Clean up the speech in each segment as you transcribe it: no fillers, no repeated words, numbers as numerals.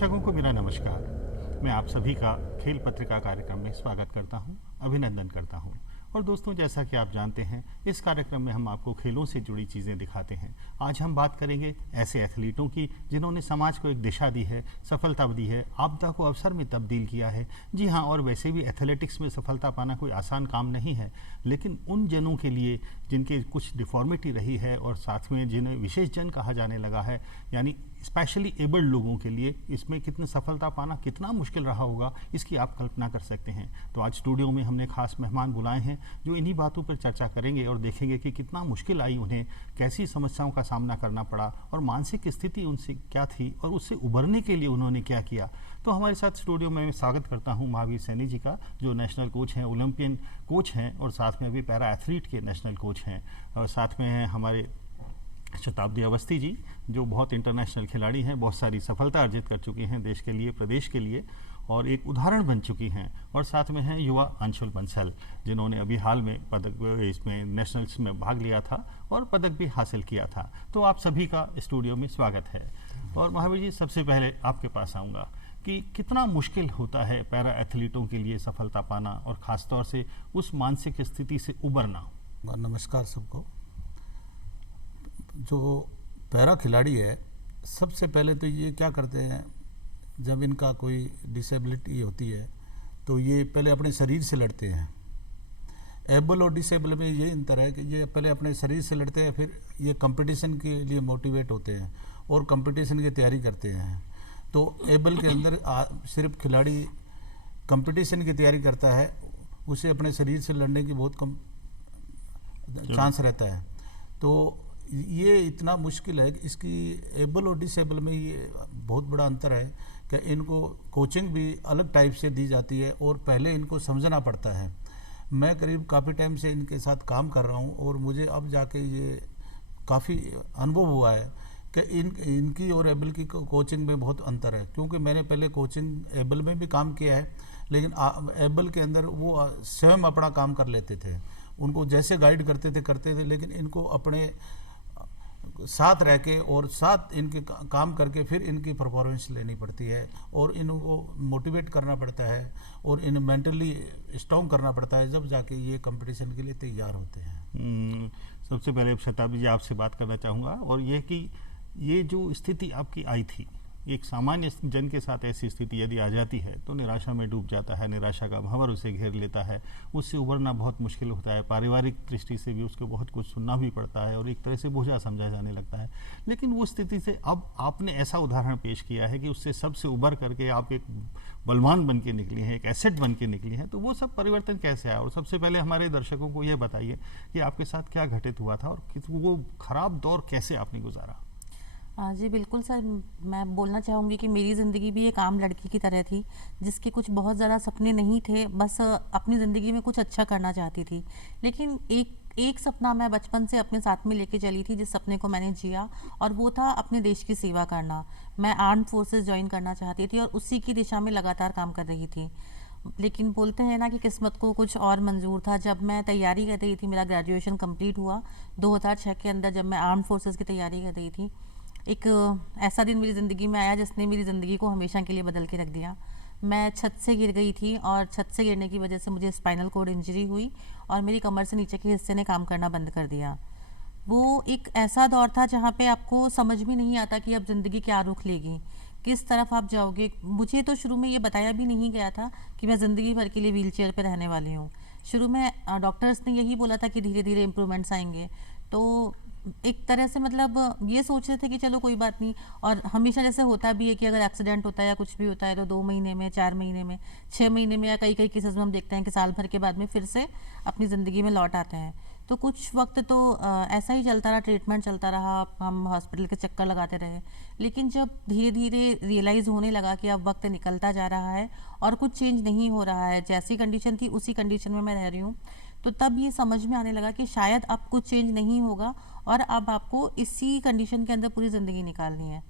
दर्शकों को मेरा नमस्कार। मैं आप सभी का खेल पत्रिका कार्यक्रम में स्वागत करता हूं, अभिनंदन करता हूं। और दोस्तों, जैसा कि आप जानते हैं, इस कार्यक्रम में हम आपको खेलों से जुड़ी चीज़ें दिखाते हैं। आज हम बात करेंगे ऐसे एथलीटों की जिन्होंने समाज को एक दिशा दी है, सफलता दी है, आपदा को अवसर में तब्दील किया है। जी हाँ, और वैसे भी एथलेटिक्स में सफलता पाना कोई आसान काम नहीं है, लेकिन उन जनों के लिए जिनके कुछ डिफॉर्मिटी रही है और साथ में जिन्हें विशेष जन कहा जाने लगा है, यानी स्पेशली एबल्ड लोगों के लिए इसमें कितनी सफलता पाना कितना मुश्किल रहा होगा, इसकी आप कल्पना कर सकते हैं। तो आज स्टूडियो में हमने खास मेहमान बुलाए हैं जो इन्हीं बातों पर चर्चा करेंगे और देखेंगे कि कितना मुश्किल आई उन्हें, कैसी समस्याओं का सामना करना पड़ा और मानसिक स्थिति उनसे क्या थी और उससे उभरने के लिए उन्होंने क्या किया। तो हमारे साथ स्टूडियो में मैं स्वागत करता हूं महावीर सैनी जी का, जो नेशनल कोच हैं, ओलंपियन कोच हैं और साथ में अभी पैरा एथलीट के नेशनल कोच हैं। और साथ में हैं हमारे शताब्दी अवस्थी जी, जो बहुत इंटरनेशनल खिलाड़ी हैं, बहुत सारी सफलता अर्जित कर चुकी हैं देश के लिए, प्रदेश के लिए, और एक उदाहरण बन चुकी हैं। और साथ में हैं युवा अंशुल बंसल, जिन्होंने अभी हाल में पदक इसमें नेशनल्स में भाग लिया था और पदक भी हासिल किया था। तो आप सभी का स्टूडियो में स्वागत है। और महावीर जी, सबसे पहले आपके पास आऊँगा कि कितना मुश्किल होता है पैरा एथलीटों के लिए सफलता पाना और ख़ासतौर से उस मानसिक स्थिति से उबरना। नमस्कार सबको। जो पैरा खिलाड़ी है, सबसे पहले तो ये क्या करते हैं, जब इनका कोई डिसेबिलिटी होती है तो ये पहले अपने शरीर से लड़ते हैं। एबल और डिसेबल में ये अंतर है कि ये पहले अपने शरीर से लड़ते हैं, फिर ये कंपटीशन के लिए मोटिवेट होते हैं और कंपटीशन की तैयारी करते हैं। तो एबल के अंदर सिर्फ खिलाड़ी कंपटीशन की तैयारी करता है, उसे अपने शरीर से लड़ने की बहुत कम चांस रहता है। तो ये इतना मुश्किल है कि इसकी एबल और डिसेबल में ये बहुत बड़ा अंतर है कि इनको कोचिंग भी अलग टाइप से दी जाती है और पहले इनको समझना पड़ता है। मैं करीब काफ़ी टाइम से इनके साथ काम कर रहा हूँ और मुझे अब जाके ये काफ़ी अनुभव हुआ है कि इनकी और एबल की कोचिंग में बहुत अंतर है, क्योंकि मैंने पहले कोचिंग एबल में भी काम किया है, लेकिन एबल के अंदर वो स्वयं अपना काम कर लेते थे, उनको जैसे गाइड करते थे, लेकिन इनको अपने साथ रह के और साथ इनके काम करके फिर इनकी परफॉर्मेंस लेनी पड़ती है और इनको मोटिवेट करना पड़ता है और इन मेंटली स्ट्रॉन्ग करना पड़ता है, जब जाके ये कंपटीशन के लिए तैयार होते हैं। सबसे पहले शताब्दी जी आपसे बात करना चाहूँगा, और ये कि ये जो स्थिति आपकी आई थी, एक सामान्य जन के साथ ऐसी स्थिति यदि आ जाती है तो निराशा में डूब जाता है, निराशा का भंवर उसे घेर लेता है, उससे उबरना बहुत मुश्किल होता है, पारिवारिक दृष्टि से भी उसको बहुत कुछ सुनना भी पड़ता है और एक तरह से बोझा समझा जाने लगता है। लेकिन वो स्थिति से अब आपने ऐसा उदाहरण पेश किया है कि उससे सबसे उबर करके आप एक बलवान बन के निकली हैं, एक एसेट बन के निकली हैं। तो वो सब परिवर्तन कैसे आया? और सबसे पहले हमारे दर्शकों को ये बताइए कि आपके साथ क्या घटित हुआ था और वो खराब दौर कैसे आपने गुजारा। जी बिल्कुल सर, मैं बोलना चाहूँगी कि मेरी ज़िंदगी भी एक आम लड़की की तरह थी, जिसके कुछ बहुत ज़्यादा सपने नहीं थे, बस अपनी ज़िंदगी में कुछ अच्छा करना चाहती थी। लेकिन एक सपना मैं बचपन से अपने साथ में लेके चली थी, जिस सपने को मैंने जिया, और वो था अपने देश की सेवा करना। मैं आर्म्ड फोर्सेस ज्वाइन करना चाहती थी और उसी की दिशा में लगातार काम कर रही थी। लेकिन बोलते हैं ना कि किस्मत को कुछ और मंजूर था। जब मैं तैयारी कर रही थी, मेरा ग्रेजुएशन कंप्लीट हुआ 2006 के अंदर, जब मैं आर्म्ड फोर्सेस की तैयारी कर रही थी, एक ऐसा दिन मेरी ज़िंदगी में आया जिसने मेरी ज़िंदगी को हमेशा के लिए बदल के रख दिया। मैं छत से गिर गई थी और छत से गिरने की वजह से मुझे स्पाइनल कॉर्ड इंजरी हुई और मेरी कमर से नीचे के हिस्से ने काम करना बंद कर दिया। वो एक ऐसा दौर था जहाँ पे आपको समझ भी नहीं आता कि अब ज़िंदगी क्या रुख लेगी, किस तरफ आप जाओगे। मुझे तो शुरू में ये बताया भी नहीं गया था कि मैं ज़िंदगी भर के लिए व्हील चेयर पर रहने वाली हूँ। शुरू में डॉक्टर्स ने यही बोला था कि धीरे धीरे इम्प्रूवमेंट्स आएंगे, तो एक तरह से मतलब ये सोच रहे थे कि चलो कोई बात नहीं। और हमेशा जैसे होता भी है कि अगर एक्सीडेंट होता है या कुछ भी होता है तो 2 महीने में, 4 महीने में, 6 महीने में, या कई केसेस में हम देखते हैं कि साल भर के बाद में फिर से अपनी ज़िंदगी में लौट आते हैं। तो कुछ वक्त तो ऐसा ही चलता रहा, ट्रीटमेंट चलता रहा, हम हॉस्पिटल के चक्कर लगाते रहे। लेकिन जब धीरे धीरे रियलाइज़ होने लगा कि अब वक्त निकलता जा रहा है और कुछ चेंज नहीं हो रहा है, जैसी कंडीशन थी उसी कंडीशन में मैं रह रही हूँ, तो तब ये समझ में आने लगा कि शायद अब कुछ चेंज नहीं होगा और अब आपको इसी कंडीशन के अंदर पूरी ज़िंदगी निकालनी है।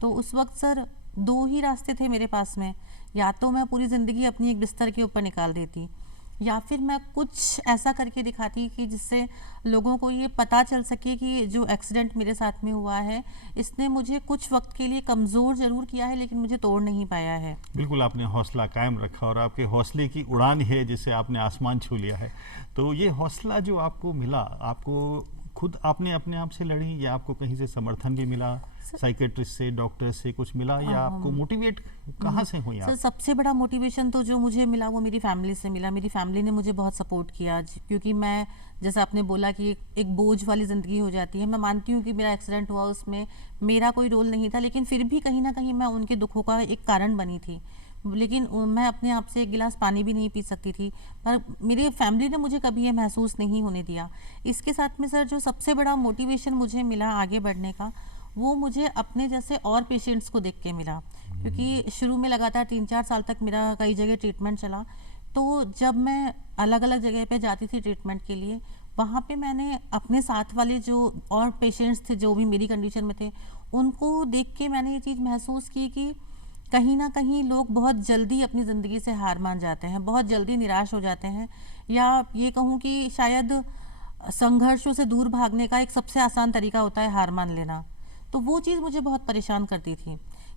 तो उस वक्त सर 2 ही रास्ते थे मेरे पास में, या तो मैं पूरी ज़िंदगी अपनी एक बिस्तर के ऊपर निकाल देती, या फिर मैं कुछ ऐसा करके दिखाती कि जिससे लोगों को ये पता चल सके कि जो एक्सीडेंट मेरे साथ में हुआ है इसने मुझे कुछ वक्त के लिए कमज़ोर ज़रूर किया है लेकिन मुझे तोड़ नहीं पाया है। बिल्कुल आपने हौसला कायम रखा और आपके हौसले की उड़ान है जिससे आपने आसमान छू लिया है। तो ये हौसला जो आपको मिला, आपको खुद आपने अपने आप से लड़ी या आपको कहीं से समर्थन भी मिला, साइकेट्रिस्ट से, डॉक्टर से कुछ मिला, या आपको मोटिवेट कहाँ से हुई सर आप? सबसे बड़ा मोटिवेशन तो जो मुझे मिला वो मेरी फैमिली से मिला। मेरी फैमिली ने मुझे बहुत सपोर्ट किया क्योंकि मैं, जैसा आपने बोला कि एक बोझ वाली ज़िंदगी हो जाती है। मैं मानती हूँ कि मेरा एक्सीडेंट हुआ उसमें मेरा कोई रोल नहीं था, लेकिन फिर भी कहीं ना कहीं मैं उनके दुखों का एक कारण बनी थी। लेकिन मैं अपने आप से एक गिलास पानी भी नहीं पी सकती थी, पर मेरी फैमिली ने मुझे कभी ये महसूस नहीं होने दिया। इसके साथ में सर जो सबसे बड़ा मोटिवेशन मुझे मिला आगे बढ़ने का, वो मुझे अपने जैसे और पेशेंट्स को देख के मिला। क्योंकि शुरू में लगातार 3-4 साल तक मेरा कई जगह ट्रीटमेंट चला, तो जब मैं अलग अलग जगह पे जाती थी ट्रीटमेंट के लिए, वहाँ पे मैंने अपने साथ वाले जो और पेशेंट्स थे जो भी मेरी कंडीशन में थे, उनको देख के मैंने ये चीज़ महसूस की कि कहीं ना कहीं लोग बहुत जल्दी अपनी ज़िंदगी से हार मान जाते हैं, बहुत जल्दी निराश हो जाते हैं, या ये कहूँ कि शायद संघर्षों से दूर भागने का एक सबसे आसान तरीका होता है हार मान लेना। तो वो चीज़ मुझे बहुत परेशान करती थी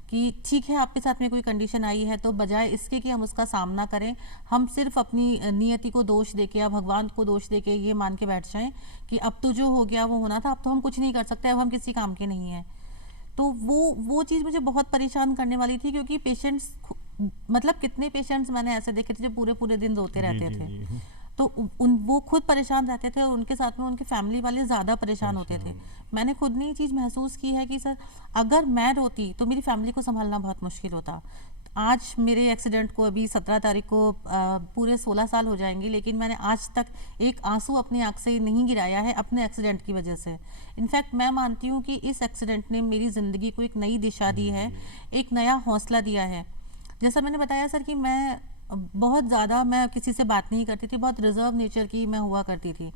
कि ठीक है आपके साथ में कोई कंडीशन आई है तो बजाय इसके कि हम उसका सामना करें, हम सिर्फ अपनी नियति को दोष देके या भगवान को दोष देके ये मान के बैठ जाएं कि अब तो जो हो गया वो होना था, अब तो हम कुछ नहीं कर सकते, अब हम किसी काम के नहीं हैं। तो वो चीज़ मुझे बहुत परेशान करने वाली थी, क्योंकि पेशेंट्स, मतलब कितने पेशेंट्स मैंने ऐसे देखे थे जो पूरे पूरे दिन रोते रहते थे। तो वो खुद परेशान रहते थे और उनके साथ में उनके फैमिली वाले ज़्यादा परेशान होते थे। मैंने खुद ने ये चीज़ महसूस की है कि सर अगर मैं रोती तो मेरी फैमिली को संभालना बहुत मुश्किल होता। आज मेरे एक्सीडेंट को अभी 17 तारीख को पूरे 16 साल हो जाएंगे, लेकिन मैंने आज तक एक आंसू अपनी आँख से नहीं गिराया है अपने एक्सीडेंट की वजह से। इनफैक्ट मैं मानती हूँ कि इस एक्सीडेंट ने मेरी ज़िंदगी को एक नई दिशा दी है, एक नया हौसला दिया है। जैसा मैंने बताया सर कि मैं बहुत ज़्यादा, मैं किसी से बात नहीं करती थी, बहुत रिजर्व नेचर की मैं हुआ करती थी।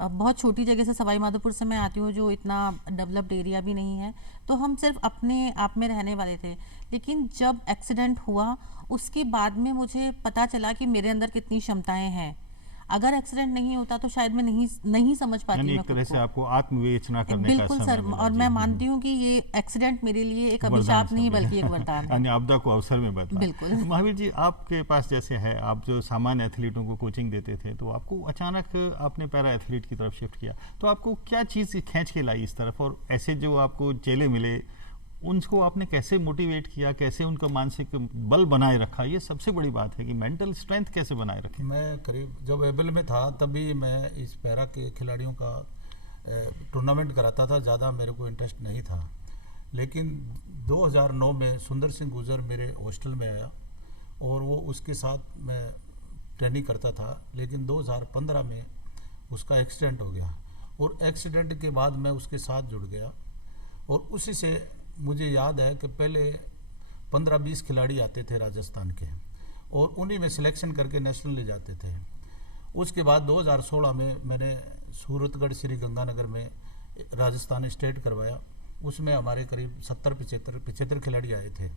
बहुत छोटी जगह से, सवाई माधोपुर से मैं आती हूँ जो इतना डेवलप्ड एरिया भी नहीं है, तो हम सिर्फ अपने आप में रहने वाले थे। लेकिन जब एक्सीडेंट हुआ उसके बाद में मुझे पता चला कि मेरे अंदर कितनी क्षमताएं हैं। अगर एक्सीडेंट नहीं होता तो शायद मैं नहीं समझ पाती यानी मैं एक तरह खुद से को। आपको आत्मविवेचना करने का बिल्कुल समय सर, मिला। और जी, मैं मानती हूँ कि ये एक्सीडेंट मेरे लिए एक अभिशाप नहीं बल्कि एक वरदान है। यानी आपदा को अवसर में बदला। बिल्कुल। महावीर जी, आपके पास जैसे है, आप जो सामान्य एथलीटों को कोचिंग देते थे, तो आपको अचानक आपने पैरा एथलीट की तरफ शिफ्ट किया, तो आपको क्या चीज़ खींच के लाई इस तरफ, और ऐसे जो आपको चेले मिले उनको आपने कैसे मोटिवेट किया, कैसे उनका मानसिक बल बनाए रखा? ये सबसे बड़ी बात है कि मेंटल स्ट्रेंथ कैसे बनाए रखें। मैं करीब जब एबल में था तभी मैं इस पैरा के खिलाड़ियों का टूर्नामेंट कराता था। ज़्यादा मेरे को इंटरेस्ट नहीं था, लेकिन 2009 में सुंदर सिंह गुजर मेरे हॉस्टल में आया और वो उसके साथ मैं ट्रेनिंग करता था। लेकिन 2015 में उसका एक्सीडेंट हो गया और एक्सीडेंट के बाद मैं उसके साथ जुड़ गया। और उसी से मुझे याद है कि पहले 15-20 खिलाड़ी आते थे राजस्थान के और उन्हीं में सिलेक्शन करके नेशनल ले जाते थे। उसके बाद 2016 में मैंने सूरतगढ़ श्री गंगानगर में राजस्थान स्टेट करवाया। उसमें हमारे करीब 70-75 खिलाड़ी आए थे।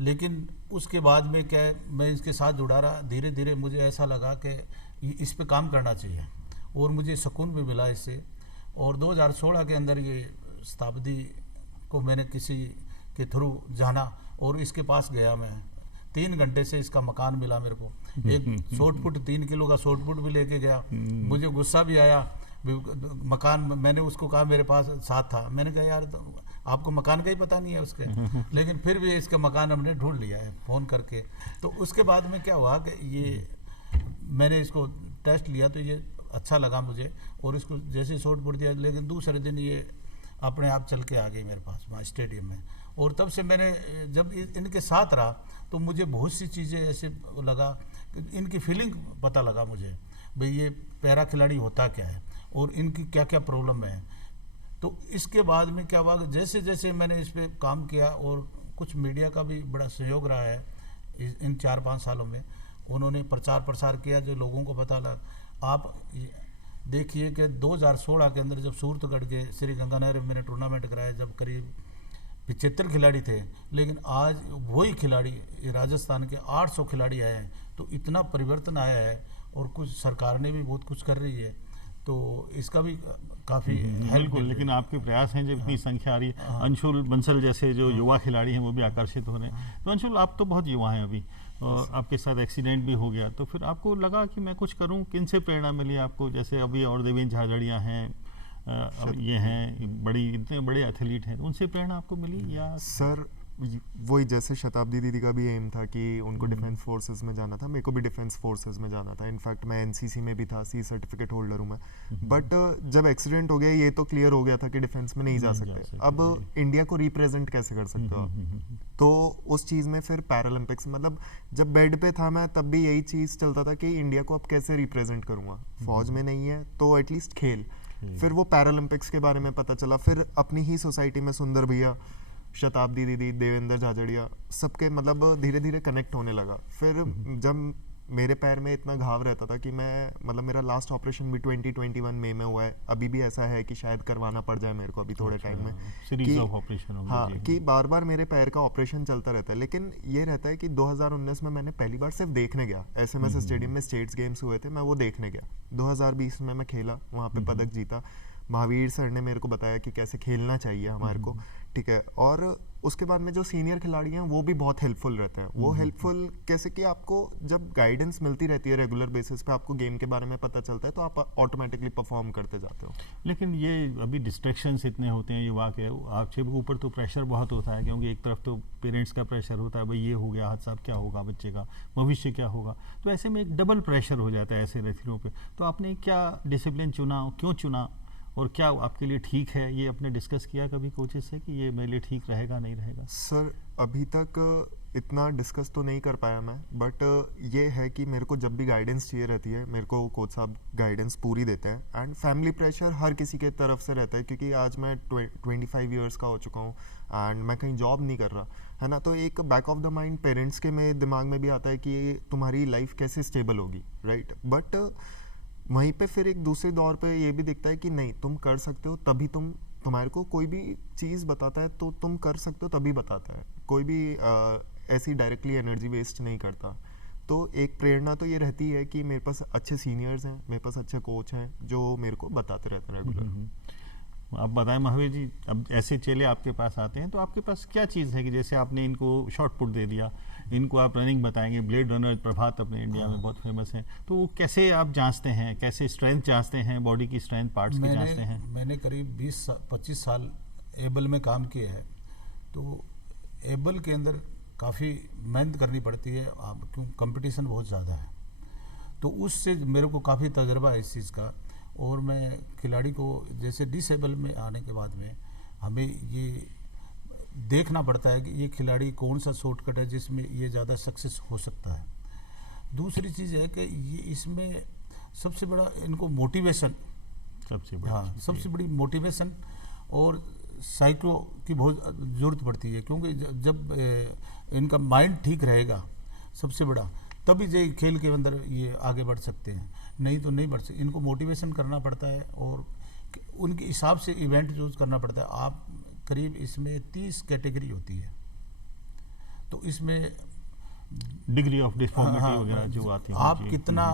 लेकिन उसके बाद में क्या है, मैं इसके साथ जुड़ा रहा, धीरे धीरे मुझे ऐसा लगा कि इस पे काम करना चाहिए और मुझे सुकून भी मिला इससे। और 2016 के अंदर ये शताब्दी को मैंने किसी के थ्रू जाना और इसके पास गया। मैं 3 घंटे से इसका मकान मिला मेरे को। एक शॉर्टपुट 3 किलो का शॉर्टपुट भी लेके गया। मुझे गुस्सा भी आया। मकान मैंने उसको कहा, मेरे पास साथ था, मैंने कहा यार तो आपको मकान का ही पता नहीं है उसके। लेकिन फिर भी इसका मकान हमने ढूंढ लिया है फ़ोन करके। तो उसके बाद में क्या हुआ कि ये मैंने इसको टेस्ट लिया तो ये अच्छा लगा मुझे और इसको जैसे शॉर्टपुट दिया, लेकिन दूसरे दिन ये अपने आप चल के आ गई मेरे पास वहाँ स्टेडियम में। और तब से मैंने जब इनके साथ रहा तो मुझे बहुत सी चीज़ें ऐसे लगा कि इनकी फीलिंग पता लगा मुझे, भाई ये पैरा खिलाड़ी होता क्या है और इनकी क्या क्या प्रॉब्लम है। तो इसके बाद में क्या हुआ, जैसे जैसे मैंने इस पर काम किया और कुछ मीडिया का भी बड़ा सहयोग रहा है इन 4-5 सालों में। उन्होंने प्रचार प्रसार किया जो लोगों को पता लगा। आप देखिए कि 2016 के अंदर जब सूरतगढ़ के श्री गंगानगर में मैंने टूर्नामेंट कराया, जब करीब 75 खिलाड़ी थे, लेकिन आज वही खिलाड़ी राजस्थान के 800 खिलाड़ी आए हैं। तो इतना परिवर्तन आया है और कुछ सरकार ने भी बहुत कुछ कर रही है, तो इसका भी काफ़ी हेल्प। बिल्कुल, लेकिन आपके प्रयास हैं, जब इतनी संख्या आ रही है, अंशुल बंसल जैसे जो युवा खिलाड़ी हैं वो भी आकर्षित हो रहे हैं। तो अंशुल, आप तो बहुत युवा हैं अभी, और आपके साथ एक्सीडेंट भी हो गया, तो फिर आपको लगा कि मैं कुछ करूं, किन से प्रेरणा मिली आपको? जैसे अभी और देवेंद्र झाझड़िया हैं, अब ये हैं बड़ी, इतने बड़े एथलीट हैं, उनसे प्रेरणा आपको मिली या? सर वही जैसे शताब्दी दीदी का भी एम था कि उनको डिफेंस फोर्सेस में जाना था, मेरे को भी डिफेंस फोर्सेस में जाना था। इनफैक्ट मैं एनसीसी में भी था, सी सर्टिफिकेट होल्डर हूँ मैं। बट जब एक्सीडेंट हो गया ये तो क्लियर हो गया था कि डिफेंस में नहीं जा सकते। अब इंडिया को रिप्रेजेंट कैसे कर सकते हो आप? तो उस चीज़ में फिर पैरालंपिक्स, मतलब जब बेड पे था मैं तब भी यही चीज़ चलता था कि इंडिया को अब कैसे रिप्रेजेंट करूँगा, फौज में नहीं है तो एटलीस्ट खेल। फिर वो पैरालंपिक्स के बारे में पता चला, फिर अपनी ही सोसाइटी में सुंदर भैया, शताब्दी दीदी, देवेंद्र झाझड़िया, सबके मतलब धीरे धीरे कनेक्ट होने लगा। फिर जब मेरे पैर में इतना घाव रहता था कि मैं, मतलब मेरा लास्ट ऑपरेशन भी 2021 मई में हुआ है, अभी भी ऐसा है कि शायद करवाना पड़ जाए मेरे को अभी थोड़े टाइम में, सीरीज ऑफ ऑपरेशन होंगे। हाँ, कि बार बार मेरे पैर का ऑपरेशन चलता रहता है। लेकिन ये रहता है कि 2019 में मैंने पहली बार सिर्फ देखने गया, एसएमएस स्टेडियम में स्टेट्स गेम्स हुए थे, मैं वो देखने गया। 2020 में मैं खेला, वहाँ पे पदक जीता। महावीर सर ने मेरे को बताया कि कैसे खेलना चाहिए हमारे को, ठीक है। और उसके बाद में जो सीनियर खिलाड़ी हैं वो भी बहुत हेल्पफुल रहते हैं। वो हेल्पफुल कैसे कि आपको जब गाइडेंस मिलती रहती है रेगुलर बेसिस पे, आपको गेम के बारे में पता चलता है, तो आप ऑटोमेटिकली परफॉर्म करते जाते हो। लेकिन ये अभी डिस्ट्रैक्शंस इतने होते हैं युवा के, आपके ऊपर तो प्रेशर बहुत होता है, क्योंकि एक तरफ तो पेरेंट्स का प्रेशर होता है, भाई ये हो गया हादसा, अब क्या होगा बच्चे का, भविष्य क्या होगा। तो ऐसे में एक डबल प्रेशर हो जाता है ऐसे एथलीटों पे। तो आपने क्या डिसिप्लिन चुना, क्यों चुना, और क्या आपके लिए ठीक है, ये आपने डिस्कस किया कभी कोचेस से कि ये मेरे लिए ठीक रहेगा नहीं रहेगा? सर अभी तक इतना डिस्कस तो नहीं कर पाया मैं, बट ये है कि मेरे को जब भी गाइडेंस चाहिए रहती है, मेरे को कोच साहब गाइडेंस पूरी देते हैं। एंड फैमिली प्रेशर हर किसी के तरफ से रहता है, क्योंकि आज मैं 25 ईयर्स का हो चुका हूँ एंड मैं कहीं जॉब नहीं कर रहा, है ना। तो एक back of the mind parents के में दिमाग में भी आता है कि तुम्हारी लाइफ कैसे स्टेबल होगी, राइट। बट वहीं पे फिर एक दूसरे दौर पे ये भी दिखता है कि नहीं, तुम कर सकते हो तभी तुम्हारे को कोई भी चीज़ बताता है तो तुम कर सकते हो तभी बताता है। कोई भी ऐसी डायरेक्टली एनर्जी वेस्ट नहीं करता। तो एक प्रेरणा तो ये रहती है कि मेरे पास अच्छे सीनियर्स हैं, मेरे पास अच्छे कोच हैं जो मेरे को बताते रहते हैं रेगुलर। अब बताएं महावीर जी, अब ऐसे चेले आपके पास आते हैं तो आपके पास क्या चीज़ है कि जैसे आपने इनको शॉर्ट पुट दे दिया, इनको आप रनिंग बताएंगे, ब्लेड रनर प्रभात अपने इंडिया में बहुत फेमस हैं, तो वो कैसे आप जांचते हैं, कैसे स्ट्रेंथ जांचते हैं, बॉडी की स्ट्रेंथ पार्ट्स की जांचते हैं? मैंने करीब 20-25 साल एबल में काम किया है। तो एबल के अंदर काफ़ी मेहनत करनी पड़ती है, क्यों कंपटीशन बहुत ज़्यादा है। तो उससे मेरे को काफ़ी तजर्बा है इस चीज़ का। और मैं खिलाड़ी को जैसे डिसेबल में आने के बाद में हमें ये देखना पड़ता है कि ये खिलाड़ी कौन सा शॉर्टकट है जिसमें ये ज़्यादा सक्सेस हो सकता है। दूसरी चीज़ है कि ये इसमें सबसे बड़ा इनको मोटिवेशन, सबसे बड़ी हाँ, सबसे बड़ी मोटिवेशन और साइको की बहुत ज़रूरत पड़ती है, क्योंकि जब इनका माइंड ठीक रहेगा सबसे बड़ा, तभी ये खेल के अंदर ये आगे बढ़ सकते हैं, नहीं तो नहीं बढ़ सकते। इनको मोटिवेशन करना पड़ता है और उनके हिसाब से इवेंट चूज करना पड़ता है। आप करीब इसमें 30 कैटेगरी होती है, तो इसमें डिग्री ऑफ डिफॉर्मिटी वगैरह जो आती है, आप कितना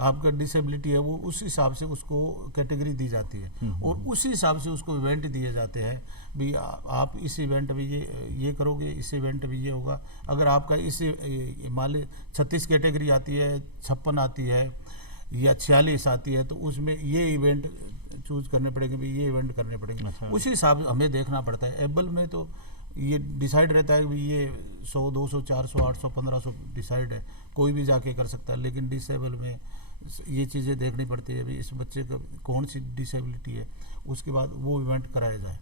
आपका डिसेबिलिटी है वो उस हिसाब से उसको कैटेगरी दी जाती है और उसी हिसाब से उसको इवेंट दिए जाते हैं। भी आप इस इवेंट में ये करोगे, इस इवेंट में ये होगा। अगर आपका इस मान ली 36 कैटेगरी आती है, 56 आती है या 46 आती है, तो उसमें ये इवेंट चूज करने पड़ेंगे, भी ये इवेंट करने पड़ेंगे। अच्छा। उसी हिसाब से हमें देखना पड़ता है। एबल में तो ये डिसाइड रहता है कि ये 100, 200, 400, 800, 1500 डिसाइड है, कोई भी जाके कर सकता है। लेकिन डिसेबल में ये चीज़ें देखनी पड़ती है, भी इस बच्चे का कौन सी डिसेबिलिटी है, उसके बाद वो इवेंट कराया जाए।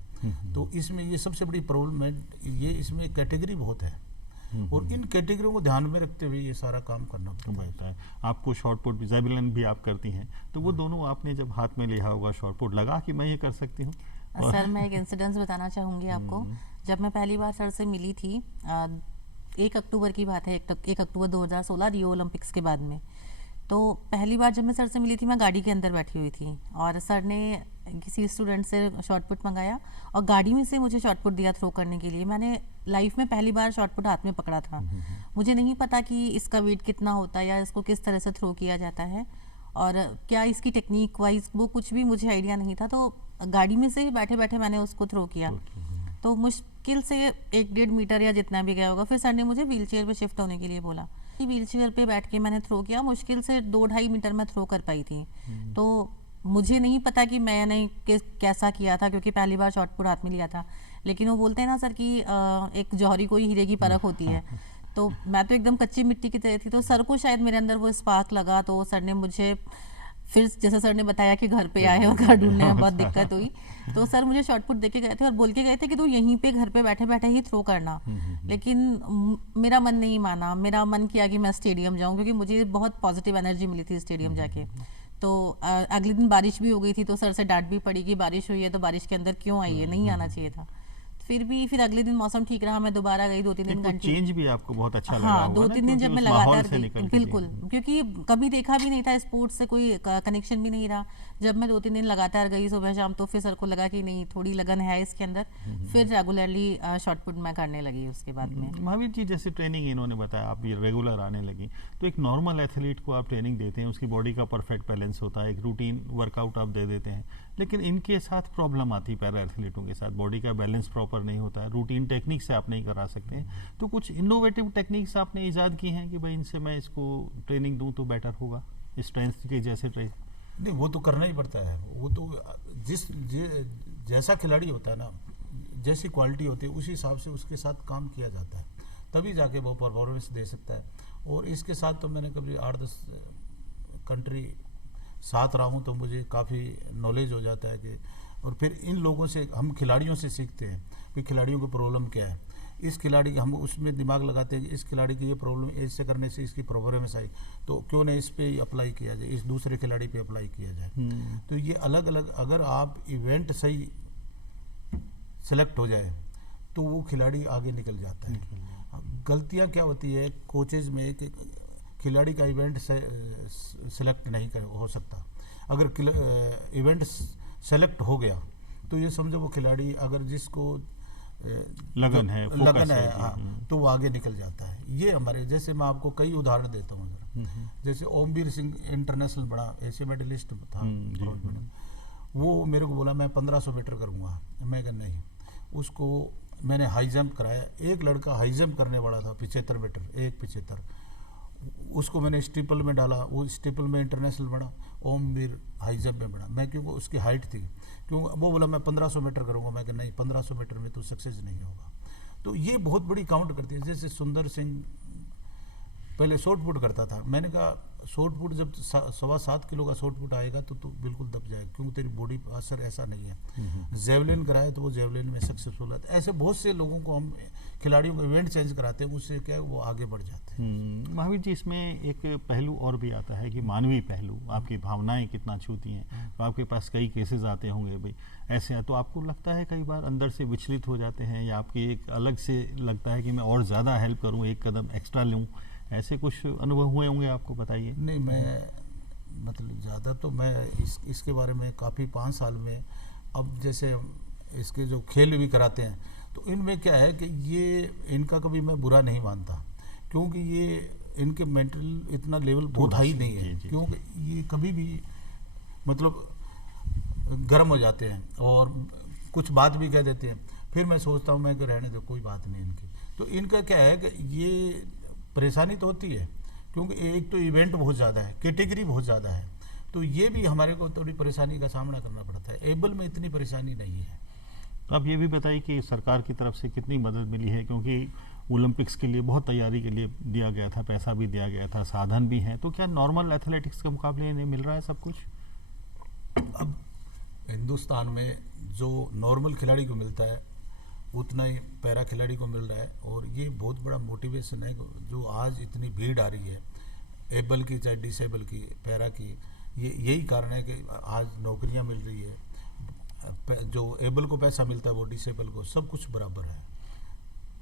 तो इसमें ये सबसे बड़ी प्रॉब्लम है, ये इसमें कैटेगरी बहुत है और इन कैटेगरियों को ध्यान में रखते हुए ये सारा काम करना पड़ता है। आपको शॉर्ट पुट, जैवलिन भी आप करती हैं, तो वो दोनों आपने जब हाथ में लिया होगा शॉर्ट पुट, लगा कि मैं ये कर सकती हूँ? सर मैं एक इंसिडेंस बताना चाहूँगी आपको। जब मैं पहली बार सर से मिली थी, 1 अक्टूबर की बात है, 1 अक्टूबर 2016 रियो ओलंपिक्स के बाद में, तो पहली बार जब मैं सर से मिली थी, मैं गाड़ी के अंदर बैठी हुई थी और सर ने किसी स्टूडेंट से शॉट पुट मंगाया और गाड़ी में से मुझे शॉट पुट दिया थ्रो करने के लिए। मैंने लाइफ में पहली बार शॉट पुट हाथ में पकड़ा था। मुझे नहीं पता कि इसका वेट कितना होता है या इसको किस तरह से थ्रो किया जाता है और क्या इसकी टेक्निक वाइज वो कुछ भी मुझे आइडिया नहीं था। तो गाड़ी में से ही बैठे बैठे मैंने उसको थ्रो किया। तो मुश्किल से 1-1.5 मीटर या जितना भी गया होगा। फिर सर ने मुझे व्हील चेयर पर शिफ्ट होने के लिए बोला। व्हील चेयर पे बैठ के मैंने थ्रो किया। मुश्किल से 2-2.5 मीटर मैं थ्रो कर पाई थी। तो मुझे नहीं पता कि मैंने कैसा किया था, क्योंकि पहली बार शॉट पुट हाथ में लिया था। लेकिन वो बोलते हैं ना सर कि एक जौहरी को ही हीरे की परख होती है। तो मैं तो एकदम कच्ची मिट्टी की तरह थी। तो सर को शायद मेरे अंदर वो स्पार्क लगा। तो सर ने मुझे फिर, जैसे सर ने बताया कि घर पे आए और घर ढूंढने में बहुत दिक्कत हुई, तो सर मुझे शॉट पुट देके गए थे और बोल के गए थे कि तू यहीं पे घर पे बैठे बैठे ही थ्रो करना। लेकिन मेरा मन नहीं माना। मेरा मन किया कि मैं स्टेडियम जाऊं, क्योंकि मुझे बहुत पॉजिटिव एनर्जी मिली थी स्टेडियम जाके। तो अगले दिन बारिश भी हो गई थी, तो सर से डांट भी पड़ी कि बारिश हुई है तो बारिश के अंदर क्यों आई है, नहीं आना चाहिए था। फिर अगले दिन मौसम ठीक रहा, मैं दोबारा गई 2-3 दिन चेंज भी आपको बहुत अच्छा लगा हाँ, होगा ना, 2-3 दिन जब क्योंकि मैं उस माहौल लगातार से गई, निकल के बिल्कुल, क्योंकि कभी देखा भी नहीं था, स्पोर्ट्स से कोई कनेक्शन भी नहीं रहा। जब मैं 2-3 दिन लगातार गई सुबह शाम, तो फिर सर को लगा कि नहीं, थोड़ी लगन है इसके अंदर। फिर रेगुलरली शॉट पुट मैं करने लगी उसके बाद में। महावीर जी, जैसे ट्रेनिंग इन्होंने बताया आप ये रेगुलर आने लगी, तो एक नॉर्मल एथलीट को आप ट्रेनिंग देते हैं, उसकी बॉडी का परफेक्ट बैलेंस होता है, एक रूटीन वर्कआउट आप दे देते हैं। लेकिन इनके साथ प्रॉब्लम आती है, पैरा एथलीटों के साथ बॉडी का बैलेंस प्रॉपर नहीं होता है, रूटीन टेक्निक से आप नहीं करा सकते हैं। तो कुछ इनोवेटिव टेक्निक्स आपने ईजाद की हैं कि भाई इनसे मैं इसको ट्रेनिंग दूं तो बेटर होगा, स्ट्रेंथ के जैसे नहीं, वो तो करना ही पड़ता है। वो तो जैसा खिलाड़ी होता है ना, जैसी क्वालिटी होती है, उसी हिसाब से उसके साथ काम किया जाता है, तभी जाके वो परफॉर्मेंस दे सकता है। और इसके साथ तो मैंने कभी 8-10 कंट्री साथ रहा हूँ, तो मुझे काफ़ी नॉलेज हो जाता है कि, और फिर इन लोगों से, हम खिलाड़ियों से सीखते हैं कि खिलाड़ियों की प्रॉब्लम क्या है। इस खिलाड़ी हम उसमें दिमाग लगाते हैं कि इस खिलाड़ी की ये प्रॉब्लम, ऐसे करने से इसकी परफॉर्मेंस आई, तो क्यों नहीं इस पे अप्लाई किया जाए, इस दूसरे खिलाड़ी पे अप्लाई किया जाए। तो ये अलग अलग, अगर आप इवेंट सही सेलेक्ट हो जाए तो वो खिलाड़ी आगे निकल जाता है। गलतियाँ क्या होती है कोचेज में कि खिलाड़ी का इवेंट सेलेक्ट नहीं हो सकता। अगर इवेंट सेलेक्ट हो गया तो ये समझो वो खिलाड़ी, अगर जिसको लगन है हाँ, तो वो आगे निकल जाता है। ये हमारे, जैसे मैं आपको कई उदाहरण देता हूँ। जैसे ओमवीर सिंह इंटरनेशनल बड़ा एशिया मेडलिस्ट था, वो मेरे को बोला मैं 1500 मीटर करूँगा। मैं कहा नहीं, उसको मैंने हाई जंप कराया। एक लड़का हाई जंप करने वाला था 75 मीटर, 1.75, उसको मैंने स्टीपल में डाला, वो स्टीपल में इंटरनेशनल बना, ओमवीर हाई जंप में बना। मैं, क्योंकि उसकी हाइट थी, क्यों वो बोला मैं 1500 मीटर करूँगा। मैं कि नहीं, 1500 मीटर में तो सक्सेस नहीं होगा। तो ये बहुत बड़ी काउंट करती है। जैसे सुंदर सिंह पहले शॉर्ट पुट करता था, मैंने कहा शॉर्ट पुट जब 7.25 किलो का शॉर्ट पुट आएगा तो बिल्कुल दब जाएगा, क्योंकि तेरी बॉडी पर असर ऐसा नहीं है। जेवलिन कराए तो वो जेवलिन में सक्सेसफुल है। ऐसे बहुत से लोगों को हम खिलाड़ियों को इवेंट चेंज कराते हैं, उससे क्या है वो आगे बढ़ जाते हैं। महावीर जी, इसमें एक पहलू और भी आता है कि मानवीय पहलू, आपकी भावनाएं कितना छूती हैं। तो आपके पास कई केसेस आते होंगे भाई ऐसे हैं, तो आपको लगता है कई बार अंदर से विचलित हो जाते हैं, या आपकी एक अलग से लगता है कि मैं और ज़्यादा हेल्प करूँ, एक कदम एक्स्ट्रा लूँ, ऐसे कुछ अनुभव हुए होंगे आपको, बताइए। नहीं, मैं मतलब ज़्यादा तो मैं इसके बारे में काफ़ी 5 साल में, अब जैसे इसके जो खेल भी कराते हैं, तो इनमें क्या है कि ये इनका कभी मैं बुरा नहीं मानता, क्योंकि ये इनके मेंटल इतना लेवल बहुत हाई नहीं है। क्योंकि ये कभी भी मतलब गर्म हो जाते हैं और कुछ बात भी कह देते हैं, फिर मैं सोचता हूँ मैं कि रहने दो, कोई बात नहीं इनकी। तो इनका क्या है कि ये परेशानी तो होती है, क्योंकि एक तो इवेंट बहुत ज़्यादा है, कैटेगरी बहुत ज़्यादा है, तो ये भी हमारे को थोड़ी परेशानी का सामना करना पड़ता है। एबल में इतनी परेशानी नहीं है। तो आप ये भी बताइए कि सरकार की तरफ से कितनी मदद मिली है, क्योंकि ओलंपिक्स के लिए बहुत तैयारी के लिए दिया गया था, पैसा भी दिया गया था, साधन भी हैं, तो क्या नॉर्मल एथलेटिक्स के मुकाबले इन्हें मिल रहा है सब कुछ? अब हिंदुस्तान में जो नॉर्मल खिलाड़ी को मिलता है उतना ही पैरा खिलाड़ी को मिल रहा है, और ये बहुत बड़ा मोटिवेशन है। जो आज इतनी भीड़ आ रही है एबल की चाहे डिसेबल की, पैरा की, यही कारण है कि आज नौकरियां मिल रही है। जो एबल को पैसा मिलता है वो डिसेबल को, सब कुछ बराबर है।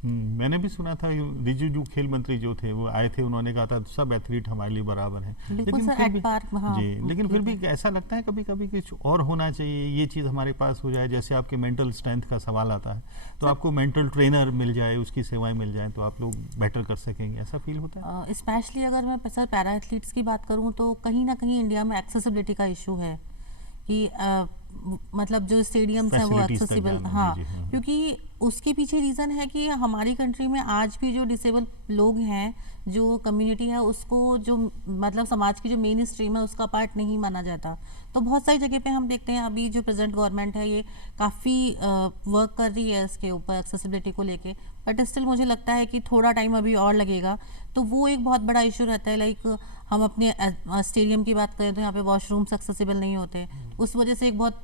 मैंने भी सुना था रिजिजू खेल मंत्री जो थे वो आए थे, उन्होंने कहा था सब एथलीट हमारे लिए बराबर हैं। बिल्कुल सर, फिर एट भी पार, हाँ, जी, लेकिन फिर भी बिल्कुल। ऐसा लगता है कभी कभी कुछ और होना चाहिए, ये चीज़ हमारे पास हो जाए। जैसे आपके मेंटल स्ट्रेंथ का सवाल आता है तो आपको मेंटल ट्रेनर मिल जाए, उसकी सेवाएं मिल जाए तो आप लोग बेटर कर सकेंगे, ऐसा फील होता है? स्पेशली अगर मैं सर पैरा एथलीट्स की बात करूं तो कहीं ना कहीं इंडिया में एक्सेसिबिलिटी का इशू है कि मतलब जो स्टेडियम्स हैं वो Facilities तक एक्सेसिबल, जाना, हाँ, जी, हाँ। क्योंकि उसके पीछे रीज़न है कि हमारी कंट्री में आज भी जो डिसेबल लोग हैं, जो कम्युनिटी है, उसको जो मतलब समाज की जो मेन स्ट्रीम है उसका पार्ट नहीं माना जाता। तो बहुत सारी जगह पे हम देखते हैं अभी जो प्रेजेंट गवर्नमेंट है ये काफ़ी वर्क कर रही है इसके ऊपर एक्सेसिबिलिटी को लेके, बट स्टिल मुझे लगता है कि थोड़ा टाइम अभी और लगेगा। तो वो एक बहुत बड़ा इशू रहता है। लाइक हम अपने स्टेडियम की बात करें तो यहाँ पे वॉशरूम्स एक्सेसिबल नहीं होते, उस वजह से एक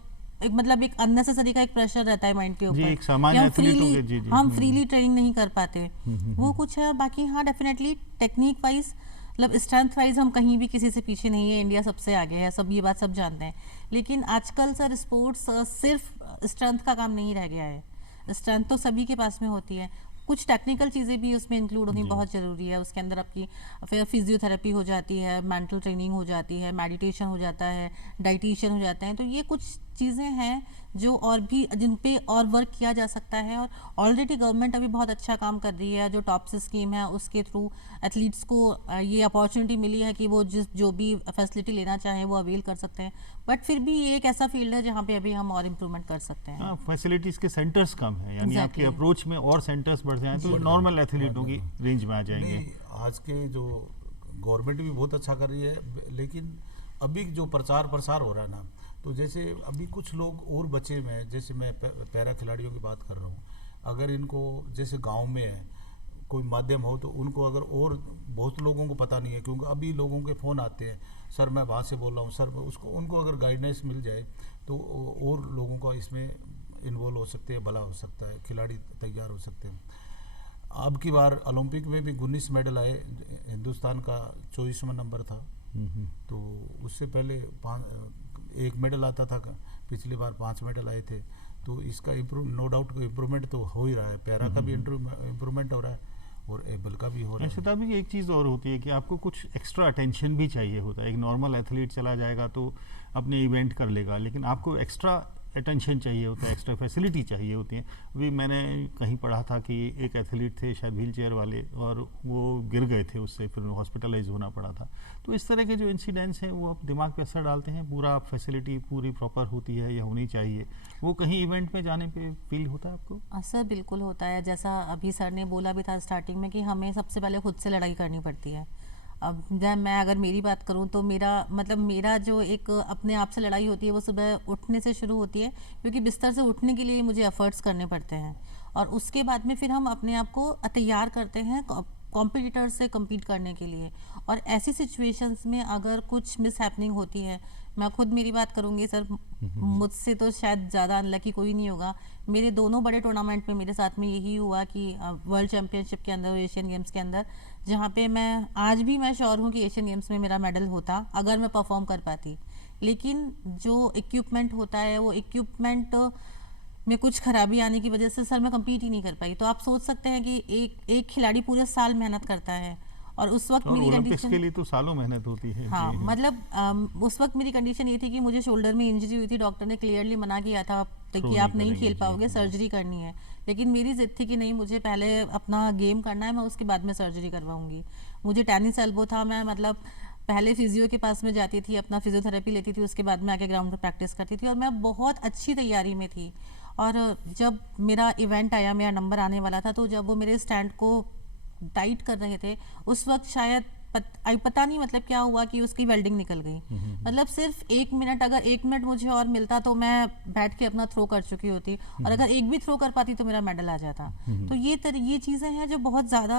मतलब एक अननेसेसरी का एक प्रेशर रहता है माइंड के जी, ऊपर एक सामान्य कि हम एथलीटों फ्रीली के, जी, जी, हम फ्रीली ट्रेनिंग नहीं कर पाते। वो हम्म। कुछ है। बाकी हाँ, डेफिनेटली टेक्निक वाइज मतलब स्ट्रेंथ वाइज हम कहीं भी किसी से पीछे नहीं है, इंडिया सबसे आगे है, सब ये बात सब जानते हैं। लेकिन आजकल सर स्पोर्ट्स सिर्फ स्ट्रेंथ का काम नहीं रह गया है। स्ट्रेंथ तो सभी के पास में होती है, कुछ टेक्निकल चीज़ें भी उसमें इंक्लूड होनी जी। बहुत ज़रूरी है। उसके अंदर आपकी फिर फिजियोथेरेपी हो जाती है, मेंटल ट्रेनिंग हो जाती है, मेडिटेशन हो जाता है, डाइटिशियन हो जाते हैं। तो ये कुछ चीज़ें हैं जो और भी जिन पे और वर्क किया जा सकता है। और ऑलरेडी गवर्नमेंट अभी बहुत अच्छा काम कर रही है। जो टॉप्स स्कीम है उसके थ्रू एथलीट्स को ये अपॉर्चुनिटी मिली है कि वो जो भी फैसिलिटी लेना चाहें वो अवेल कर सकते हैं। बट फिर भी ये एक ऐसा फील्ड है जहाँ पे अभी हम और इम्प्रूवमेंट कर सकते हैं। हाँ, फैसिलिटीज़ के सेंटर्स कम हैं, यानी आपके Exactly. अप्रोच में और सेंटर्स बढ़ जाएं तो जी। नॉर्मल एथलीटों की रेंज में आ जाएंगे। नहीं, आज के जो गवर्नमेंट भी बहुत अच्छा कर रही है, लेकिन अभी जो प्रचार प्रसार हो रहा है ना, तो जैसे अभी कुछ लोग और बचे हुए हैं, जैसे मैं पैरा खिलाड़ियों की बात कर रहा हूँ, अगर इनको जैसे गांव में है कोई माध्यम हो तो उनको अगर, और बहुत लोगों को पता नहीं है क्योंकि अभी लोगों के फ़ोन आते हैं, सर मैं वहाँ से बोल रहा हूँ, सर उसको उनको अगर गाइडेंस मिल जाए तो और लोगों का इसमें इन्वॉल्व हो सकते हैं, भला हो सकता है, खिलाड़ी तैयार हो सकते हैं। अब की बार ओलंपिक में भी 19 मेडल आए, हिंदुस्तान का 24वां नंबर था। तो उससे पहले एक मेडल आता था, पिछली बार 5 मेडल आए थे। तो इसका नो डाउट इम्प्रूवमेंट तो हो ही रहा है, पैरा का भी इम्प्रूवमेंट हो रहा है और एबल का भी हो रहा है। ऐसा भी एक चीज़ और होती है कि आपको कुछ एक्स्ट्रा अटेंशन भी चाहिए होता है। एक नॉर्मल एथलीट चला जाएगा तो अपने इवेंट कर लेगा, लेकिन आपको एक्स्ट्रा अटेंशन चाहिए होता है, एक्स्ट्रा फैसिलिटी चाहिए होती है। अभी मैंने कहीं पढ़ा था कि एक एथलीट थे शायद व्हील चेयर वाले, और वो गिर गए थे, उससे फिर हॉस्पिटलाइज होना पड़ा था। तो इस तरह के जो इंसिडेंट्स हैं वो दिमाग पे असर डालते हैं। पूरा फैसिलिटी पूरी प्रॉपर होती है या होनी चाहिए, वो कहीं इवेंट में जाने पे फील होता है आपको? सर बिल्कुल होता है। जैसा अभी सर ने बोला भी था स्टार्टिंग में कि हमें सबसे पहले खुद से लड़ाई करनी पड़ती है। अब जब मैं अगर मेरी बात करूं तो मेरा जो एक अपने आप से लड़ाई होती है वो सुबह उठने से शुरू होती है, क्योंकि बिस्तर से उठने के लिए मुझे एफर्ट्स करने पड़ते हैं। और उसके बाद में फिर हम अपने आप को तैयार करते हैं कॉम्पिटिटर से compete करने के लिए। और ऐसी सिचुएशंस में अगर कुछ मिस हैपनिंग होती है, मैं खुद मेरी बात करूंगी सर, मुझसे तो शायद ज़्यादा अनलकी कोई नहीं होगा। मेरे दोनों बड़े टूर्नामेंट में मेरे साथ में यही हुआ कि वर्ल्ड चैम्पियनशिप के अंदर, एशियन गेम्स के अंदर, जहाँ पे मैं आज भी मैं श्योर हूँ कि एशियन गेम्स में मेरा मेडल होता अगर मैं परफॉर्म कर पाती। लेकिन जो इक्विपमेंट होता है वो इक्विपमेंट में कुछ खराबी आने की वजह से सर मैं compete ही नहीं कर पाई। तो आप सोच सकते हैं कि एक खिलाड़ी पूरे साल मेहनत करता है और उस वक्त और मेरी ओलंपिक्स के कंडीशन, लिए तो सालों मेहनत होती है। हाँ जी, मतलब उस वक्त मेरी कंडीशन ये थी कि मुझे शोल्डर में इंजरी हुई थी। डॉक्टर ने क्लियरली मना किया था कि नहीं आप नहीं करेंगे, खेल जी, पाओगे, सर्जरी करनी है। लेकिन मेरी जिद थी कि नहीं, मुझे पहले अपना गेम करना है, मैं उसके बाद में सर्जरी करवाऊंगी। मुझे टेनिस एल्बो था, मैं मतलब पहले फिजियो के पास में जाती थी, अपना फिजियोथेरेपी लेती थी, उसके बाद में आके ग्राउंड पर प्रैक्टिस करती थी और मैं बहुत अच्छी तैयारी में थी। और जब मेरा इवेंट आया, मेरा नंबर आने वाला था, तो जब वो मेरे स्टैंड को टाइट कर रहे थे उस वक्त शायद पता नहीं मतलब क्या हुआ कि उसकी वेल्डिंग निकल गई। मतलब सिर्फ 1 मिनट, अगर 1 मिनट मुझे और मिलता तो मैं बैठ के अपना थ्रो कर चुकी होती, और अगर एक भी थ्रो कर पाती तो मेरा मेडल आ जाता। तो ये चीज़ें हैं जो बहुत ज़्यादा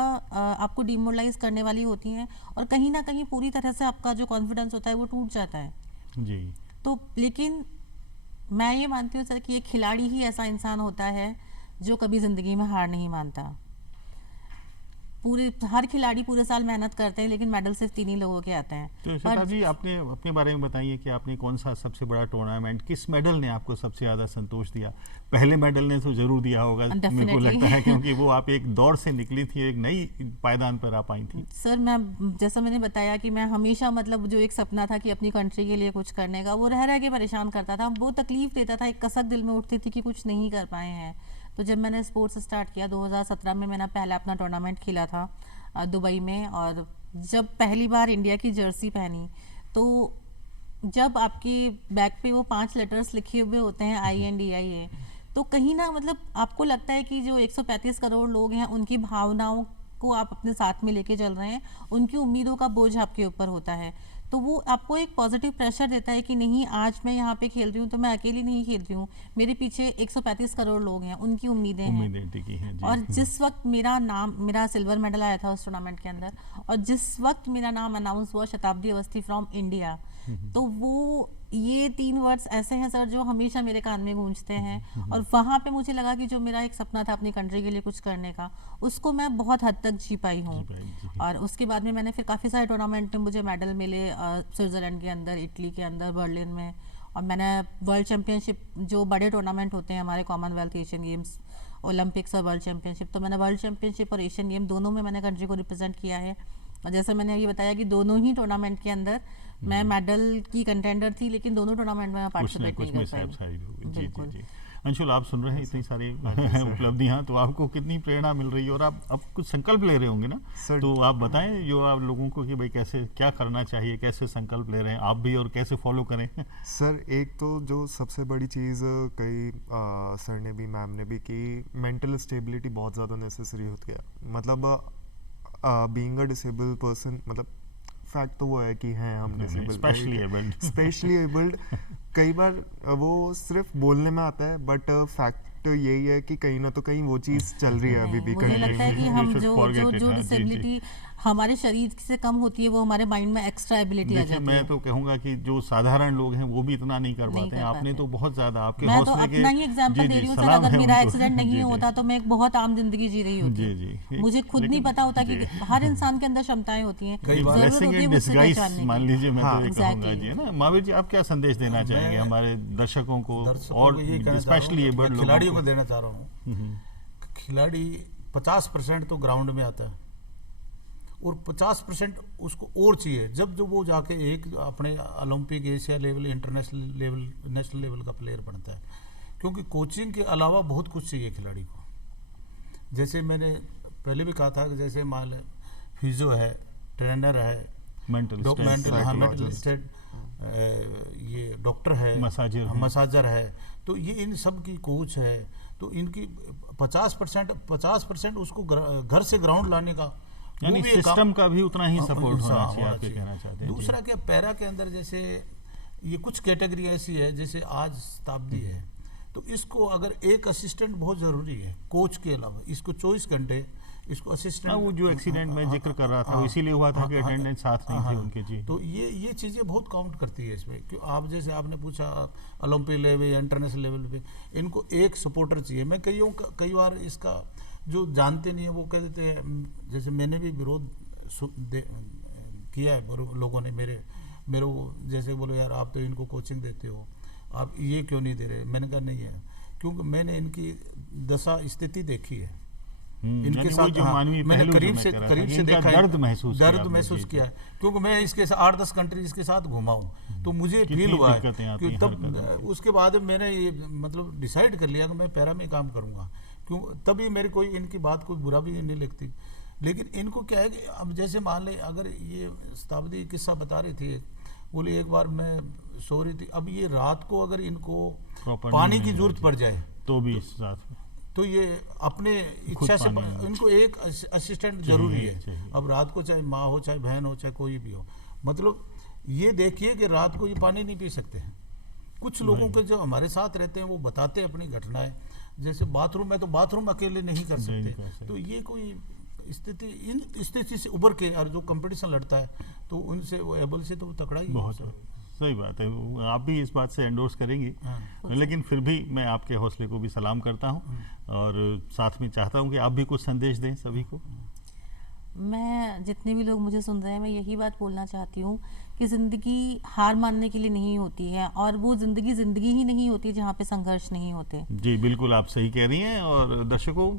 आपको डिमोरलाइज करने वाली होती हैं, और कहीं ना कहीं पूरी तरह से आपका जो कॉन्फिडेंस होता है वो टूट जाता है। जी। तो लेकिन मैं ये मानती हूँ सर कि एक खिलाड़ी ही ऐसा इंसान होता है जो कभी ज़िंदगी में हार नहीं मानता। पूरे हर खिलाड़ी पूरे साल मेहनत करते हैं, लेकिन मेडल सिर्फ 3 ही लोगों के आते हैं। तो श्वेता जी, आपने अपने बारे में बताइए कि आपने कौन सा सबसे बड़ा टूर्नामेंट, किस मेडल ने आपको सबसे ज़्यादा संतोष दिया? पहले मेडल ने तो जरूर दिया होगा, मेरे को Definitely. लगता है, क्योंकि वो आप एक दौर से निकली थी, एक नई पायदान पर आ पाई थी। सर, मैं जैसा मैंने बताया कि मैं हमेशा मतलब जो एक सपना था कि अपनी कंट्री के लिए कुछ करने का, वो रह रह के परेशान करता था, वो तकलीफ देता था, एक कसक दिल में उठती थी कि कुछ नहीं कर पाए हैं। तो जब मैंने स्पोर्ट्स स्टार्ट किया 2017 में, मैंने पहला अपना टूर्नामेंट खेला था दुबई में, और जब पहली बार इंडिया की जर्सी पहनी, तो जब आपके बैक पे वो 5 लेटर्स लिखे हुए होते हैं INDIA, तो कहीं ना मतलब आपको लगता है कि जो 135 करोड़ लोग हैं, उनकी भावनाओं को आप अपने साथ में लेके चल रहे हैं, उनकी उम्मीदों का बोझ आपके ऊपर होता है। तो वो आपको एक पॉजिटिव प्रेशर देता है कि नहीं, आज मैं यहाँ पे खेल रही हूँ तो मैं अकेली नहीं खेल रही हूँ, मेरे पीछे 135 करोड़ लोग हैं, उनकी उम्मीदें हैं। उम्मीदें टिकी हैं जी। और जिस वक्त मेरा सिल्वर मेडल आया था उस टूर्नामेंट के अंदर, और जिस वक्त मेरा नाम अनाउंस हुआ शताब्दी अवस्थी फ्रॉम इंडिया, तो वो ये 3 वर्ड्स ऐसे हैं सर जो हमेशा मेरे कान में गूंजते हैं। और वहाँ पे मुझे लगा कि जो मेरा एक सपना था अपनी कंट्री के लिए कुछ करने का, उसको मैं बहुत हद तक जी पाई हूँ। और उसके बाद में मैंने फिर काफ़ी सारे टूर्नामेंट में मुझे मेडल मिले, स्विट्ज़रलैंड के अंदर, इटली के अंदर, बर्लिन में, और मैंने वर्ल्ड चैम्पियनशिप, जो बड़े टूर्नामेंट होते हैं हमारे, कॉमनवेल्थ, एशियन गेम्स, ओलंपिक्स और वर्ल्ड चैम्पियनशिप, तो मैंने वर्ल्ड चैम्पियनशिप और एशियन गेम दोनों में मैंने कंट्री को रिप्रेजेंट किया है। और जैसे मैंने अभी बताया कि दोनों ही टूर्नामेंट के अंदर मैं मेडल की कंटेंडर थी, लेकिन दोनों टूर्नामेंट में मैं पार्टिसिपेट नहीं कर पाई। जी जी बिल्कुल। जी। अंशुल, आप सुन रहे हैं इतनी सारी उपलब्धियां, तो आपको कितनी प्रेरणा मिल रही है, और आप अब कुछ संकल्प ले रहे होंगे ना, सर, तो आप बताएं जो आप लोगों को कि भाई कैसे क्या करना चाहिए, कैसे संकल्प ले रहे हैं आप भी, और कैसे फॉलो करें। सर, एक तो जो सबसे बड़ी चीज़ कई सर ने भी, मैम ने भी, कि मेंटल स्टेबिलिटी बहुत ज़्यादा नेसेसरी होती है। मतलब बीइंग अ डिसेबल्ड पर्सन, मतलब फैक्ट तो वो है कि हैं हम डिसेबल्ड, स्पेशली एबल्ड। कई बार वो सिर्फ बोलने में आता है, बट फैक्ट यही है कि कहीं ना तो कहीं वो चीज़ चल रही है अभी भी। मुझे लगता है कि हम जो हाँ, डिसेबिलिटी हमारे शरीर से कम होती है, वो हमारे माइंड में एक्स्ट्रा एबिलिटी आ देखिए, जाती है। मैं तो कहूंगा कि जो साधारण लोग हैं वो भी इतना नहीं कर पाते हैं, आपने तो बहुत ज़्यादा, आपके मैं तो हौसले के, अपना ही एग्जांपल दे रही हूँ सर, सलाम अगर है मेरा उनको। एक्सीडेंट नहीं जी, जी। होता तो मैं एक बहुत आम जिंदगी जी रही होती। जी जी। मुझे खुद नहीं लेकिन- पता होता कि जी। हर इंसान के अंदर क्षमताएं होती हैं, कई बार जरूरत ब्लेसिंग होती है इन मुझसे डिस्गाइज, पहचानने की। मान लीजिए, मैं हाँ, तो ये कहूँगा exactly. जी, है ना। महावीर जी, आप क्या संदेश देना चाहेंगे हमारे दर्शकों को, और ये कहना चाह रहा हूँ स्पेशली कि एबल्ड खिलाड़ियों लोगों को को? देना चाह रहा हूँ। खिलाड़ी 50% तो ग्राउंड में आता है, और 50% उसको और चाहिए जब वो जाके एक अपने Olympic, Asia level, international level, national level का प्लेयर बनता है। क्योंकि कोचिंग के अलावा बहुत कुछ चाहिए खिलाड़ी को। जैसे मैंने पहले भी कहा था कि जैसे मान लें फिजियो है, ट्रेनर है, मेंटल मेंटल स्टेट, ये डॉक्टर है, मसाजर है, तो ये इन सब की कोच है। तो इनकी 50% उसको घर से ग्राउंड लाने का, यानी सिस्टम का भी उतना ही सपोर्ट होना चाहिए, आप ये कहना चाहते हैं। दूसरा क्या, पैरा के अंदर जैसे ये कुछ कैटेगरी ऐसी है, जैसे आज शताब्दी है, तो इसको अगर एक असिस्टेंट बहुत ज़रूरी है कोच के अलावा, इसको 24 घंटे इसको असिस्टेंट। वो जो एक्सीडेंट में जिक्र कर रहा था, इसीलिए हुआ था कि अटेंडेंस साथ नहीं थी उनके। जी, तो ये चीज़ें बहुत काउंट करती है इसमें। क्यों, आप जैसे आपने पूछा ओलंपिक लेवल या इंटरनेशनल लेवल पे, इनको एक सपोर्टर चाहिए। मैं कई बार इसका जो जानते नहीं है वो कह देते हैं, जैसे मैंने भी विरोध किया है, लोगों ने मेरे को जैसे बोलो, यार आप तो इनको कोचिंग देते हो, आप ये क्यों नहीं दे रहे। मैंने कहा नहीं है, क्योंकि मैंने इनकी दशा स्थिति देखी है, इनके साथ मैंने करीब से देखा है, दर्द महसूस किया है। क्योंकि मैं इसके साथ 8-10 कंट्रीज के साथ घूमा हूँ, तो मुझे फील हुआ है कि तब उसके बाद मैंने ये मतलब डिसाइड कर लिया कि मैं पैरा में काम करूँगा। क्यों, तभी मेरे कोई इनकी बात कोई बुरा भी नहीं लगती। लेकिन इनको क्या है कि अब जैसे मान ले, अगर ये शताब्दी किस्सा बता रही थी, बोले एक बार मैं सो रही थी, अब ये रात को अगर इनको पानी की जरूरत पड़ जाए तो भी साथ में, तो ये अपने इच्छा से इनको एक असिस्टेंट जरूरी है। अब रात को चाहे माँ हो, चाहे बहन हो, चाहे कोई भी हो, मतलब ये देखिए कि रात को ये पानी नहीं पी सकते हैं। कुछ लोगों के जो हमारे साथ रहते हैं वो बताते हैं अपनी घटनाएं, जैसे बाथरूम में, तो बाथरूम अकेले नहीं कर सकते। तो ये कोई स्थिति, इन स्थिति से उभर के, और जो कंपटीशन लड़ता है तो उनसे वो एबल से तो तकड़ा ही बहुत सही बात है। आप भी इस बात से एंडोर्स करेंगी। लेकिन फिर भी मैं आपके हौसले को भी सलाम करता हूं, और साथ में चाहता हूं कि आप भी कुछ संदेश दें सभी को। मैं जितने भी लोग मुझे सुन रहे हैं मैं यही बात बोलना चाहती हूँ कि ज़िंदगी हार मानने के लिए नहीं होती है, और वो ज़िंदगी ही नहीं होती जहाँ पे संघर्ष नहीं होते। जी बिल्कुल, आप सही कह रही हैं। और दर्शकों,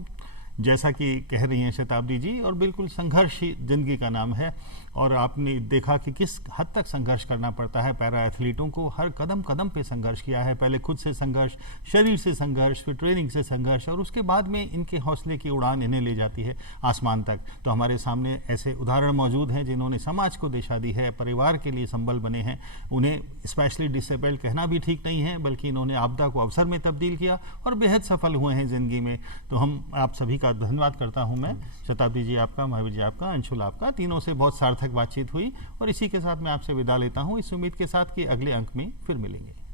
जैसा कि कह रही हैं शताब्दी जी, और बिल्कुल संघर्ष ही जिंदगी का नाम है। और आपने देखा कि किस हद तक संघर्ष करना पड़ता है पैरा एथलीटों को, हर कदम कदम पे संघर्ष किया है। पहले खुद से संघर्ष, शरीर से संघर्ष, फिर ट्रेनिंग से संघर्ष, और उसके बाद में इनके हौसले की उड़ान इन्हें ले जाती है आसमान तक। तो हमारे सामने ऐसे उदाहरण मौजूद हैं जिन्होंने समाज को दिशा दी है, परिवार के लिए संबल बने हैं। उन्हें स्पेशली डिसेबल्ड कहना भी ठीक नहीं है, बल्कि इन्होंने आपदा को अवसर में तब्दील किया और बेहद सफल हुए हैं ज़िंदगी में। तो हम आप सभी का धन्यवाद करता हूं मैं, शताब्दी जी आपका, महावीर जी आपका, अंशुल आपका, तीनों से बहुत सार्थक बातचीत हुई। और इसी के साथ मैं आपसे विदा लेता हूं, इस उम्मीद के साथ कि अगले अंक में फिर मिलेंगे।